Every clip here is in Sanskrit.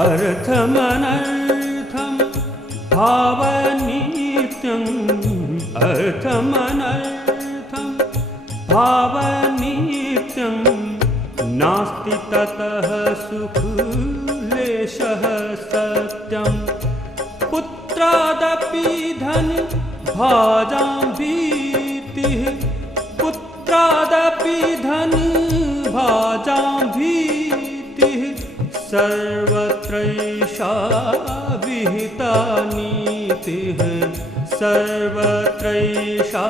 अर्थमनर्थं भावनित्यम् अर्थमनर्थं भावनित्यं नास्ति ततः सुखलेशः सत्यं पुत्रादपि धन भाजां भीतिः पुत्रादपि धन भाजां भीतिः सर्वत्रैषा विहिता नीतिः सर्वत्रैषा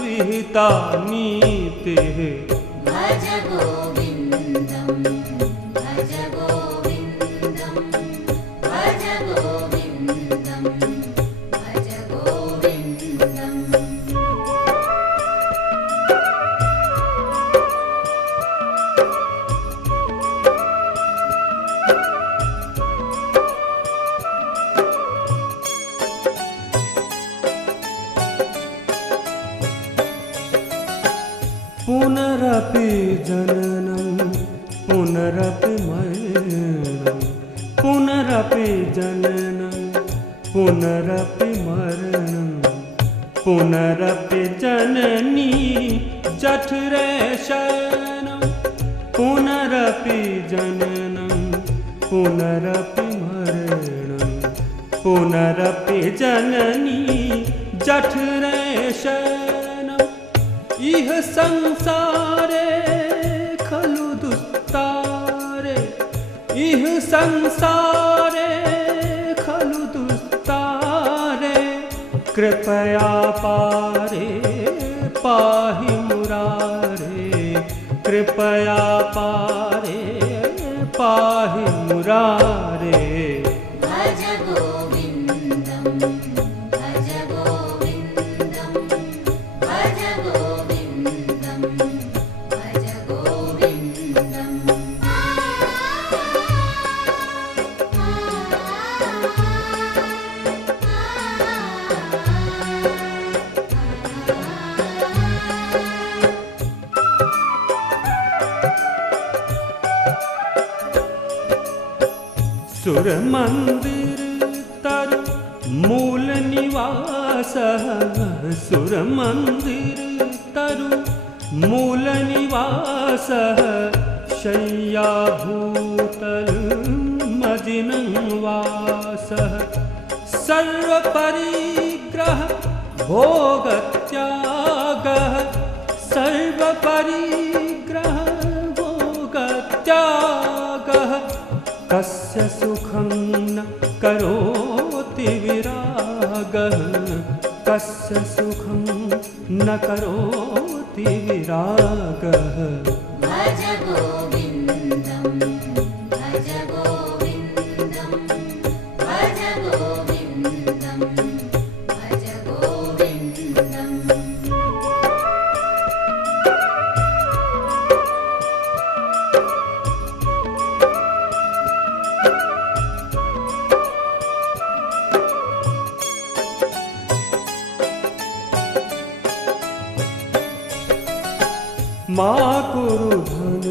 विहिता नीतिः भज गोविन्दं भज गोविन्दं भज गोविन्दं भज गोविन्दम् पुनरपि जननं पुनरपि मरणं पुनरपि जननं पुनरपि मरणं पुनरपि जननी जठरे शयनं पुनरपि जननं पुनरपि मरणं पुनरपि जननी जठरे शयनं इह संसारे खलु दुस्तारे इह संसारे खलु दुस्तारे कृपया पारे पाहि मुरारे कृपया पारे पाहि मुरारे भज गोविन्दं भज गोविन्दं भज गोविन्दं भज गोविन्दम् सुरमन्दिर तर मूल निवासः सुरमन्दिर तरु मूल निवासः शय्या भूतल मजिनं वासः सर्वपरिग्रह भोगत्यागः सर्वपरिग्रह भोगत्यागः कस्य सुखं न करोति विरागः कस्य सुखं न करोति विरागः भज गोविन्दं भज गोविन्दं भज गोविन्दं भज गोविन्दम् मा कुरु धन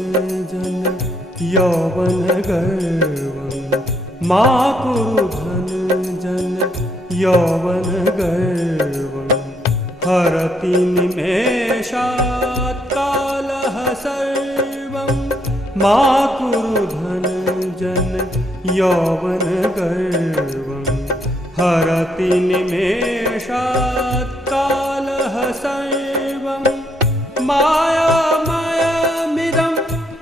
जन यौवन गर्वं मा कुरु धन जन यौवन गर्वं हरति निमेषात् कालः सर्वं मा कुरु धन जन यौवन गर्वं हरति निमेषात् कालः सर्वं मायामयमिदम्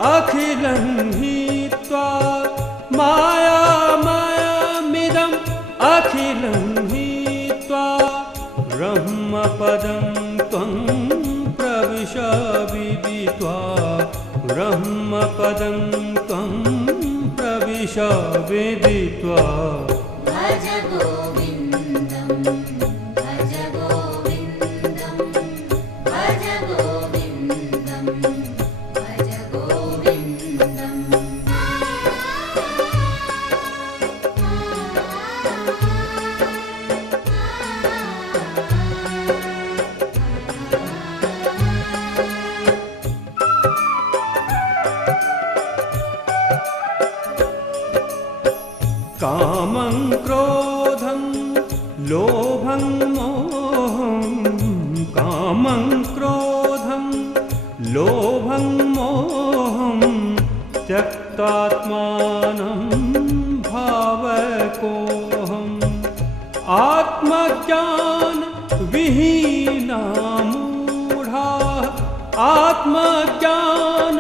अखिलं हीत्वा मायामयमिदम् अखिलं हीत्वा ब्रह्मपदं त्वं प्रविश विदित्वा ब्रह्मपदं त्वं प्रविश विदित्वा भज गोविन्दं भज गोविन्दं भज गोविन्दं भज गोविन्दम् मोहं कामं क्रोधं लोभं मोहं त्यक्त्वात्मानं भावकोऽहम् आत्मज्ञान विहीना मूढा आत्मज्ञान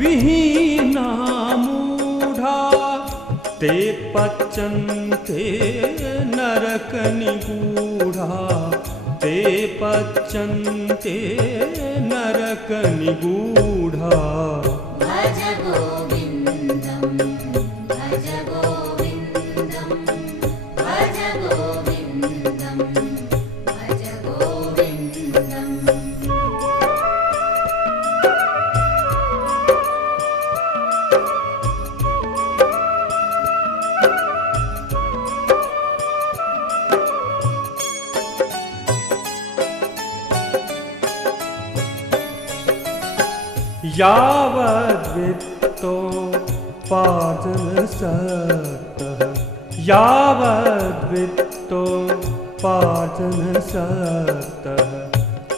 विहीना मूढा ते पच्यन्ते नरकनिगूढा ते पच्यन्ते नरकनिगूढा भज गोविन्दं भज गोविन्दं भज गोविन्दं भज गोविन्दम् यावद्वित्तोपार्जनसक्तः यावद्वित्तोपार्जनसक्तः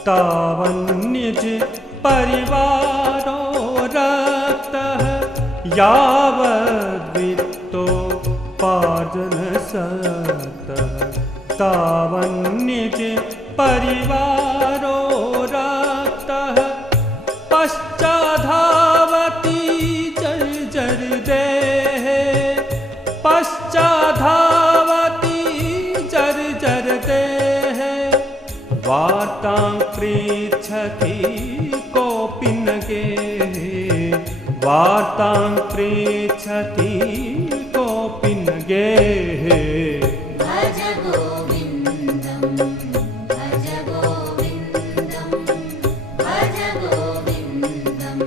तावन्निज परिवारो रक्तः यावद्वित्तोपार्जनसक्तः तावन्निज परिवारो रक्तः पश्चाधावति जर्जर देह पश्चाधावति जर्जर देह वार्तां पृच्छति कोऽपि न गेः वार्तां पृच्छति कोऽपि न गेः भज गोविन्दं भज गोविन्दं भज गोविन्दं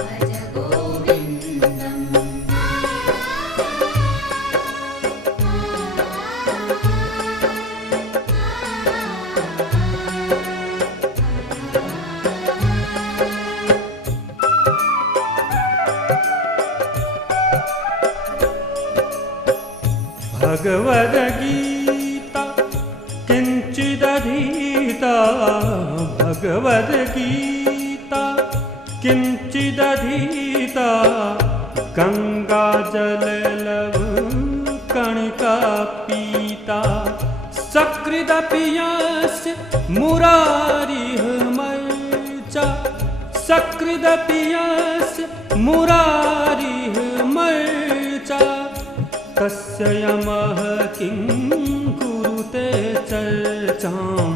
भज गोविन्दम् भगवद्गीता किञ्चिदधीता भगवद्गीता किञ्चिदधीता गङ्गाजललवकणिका पीता सकृदपि यस्य मुरारिः मर्चा सकृदपि यस्य मुरारिः मर्चा तस्य यमः किं कुरुते चर्चां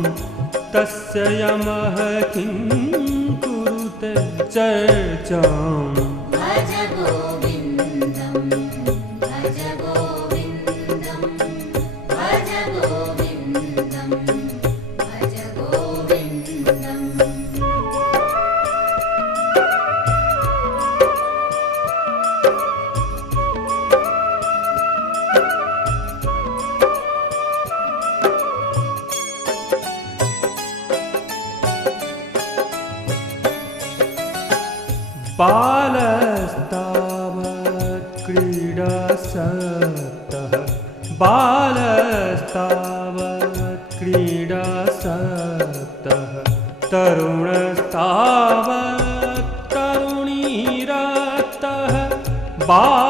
तस्य यमः किं कुरुते चर्चाम् भज गोविन्दं भज गोविन्दं भज गोविन्दं भज गोविन्दम् बालस्तावत् क्रीडासक्तः बालस्तावत् क्रीडासक्तः तरुणस्तावत् तरुणीरक्तः बालस्तावत्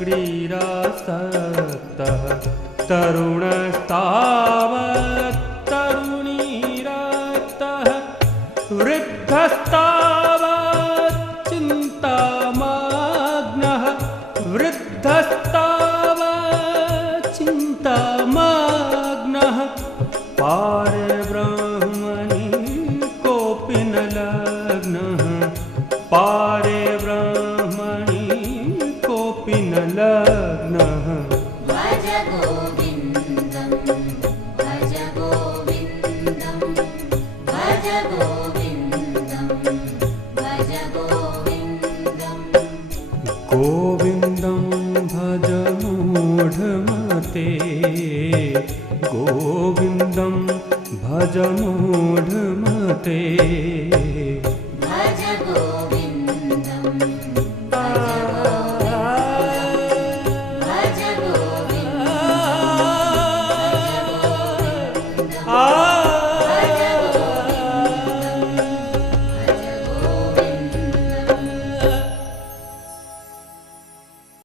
क्रीडासक्तः तरुणस्तावत् तरुणीरक्तः वृद्धस्तावत् चिन्तामग्नः वृद्धस्तावत् चिन्तामग्नः पारब्रह्मणि कोऽपि न लग्नः पारब्रह्मणि कोऽपि न लग्नः भज गोविन्दं भज गोविन्दं भज गोविन्दं भज गोविन्दम् गोविन्दं भज मूढमते गोविन्दं भज मूढमते भज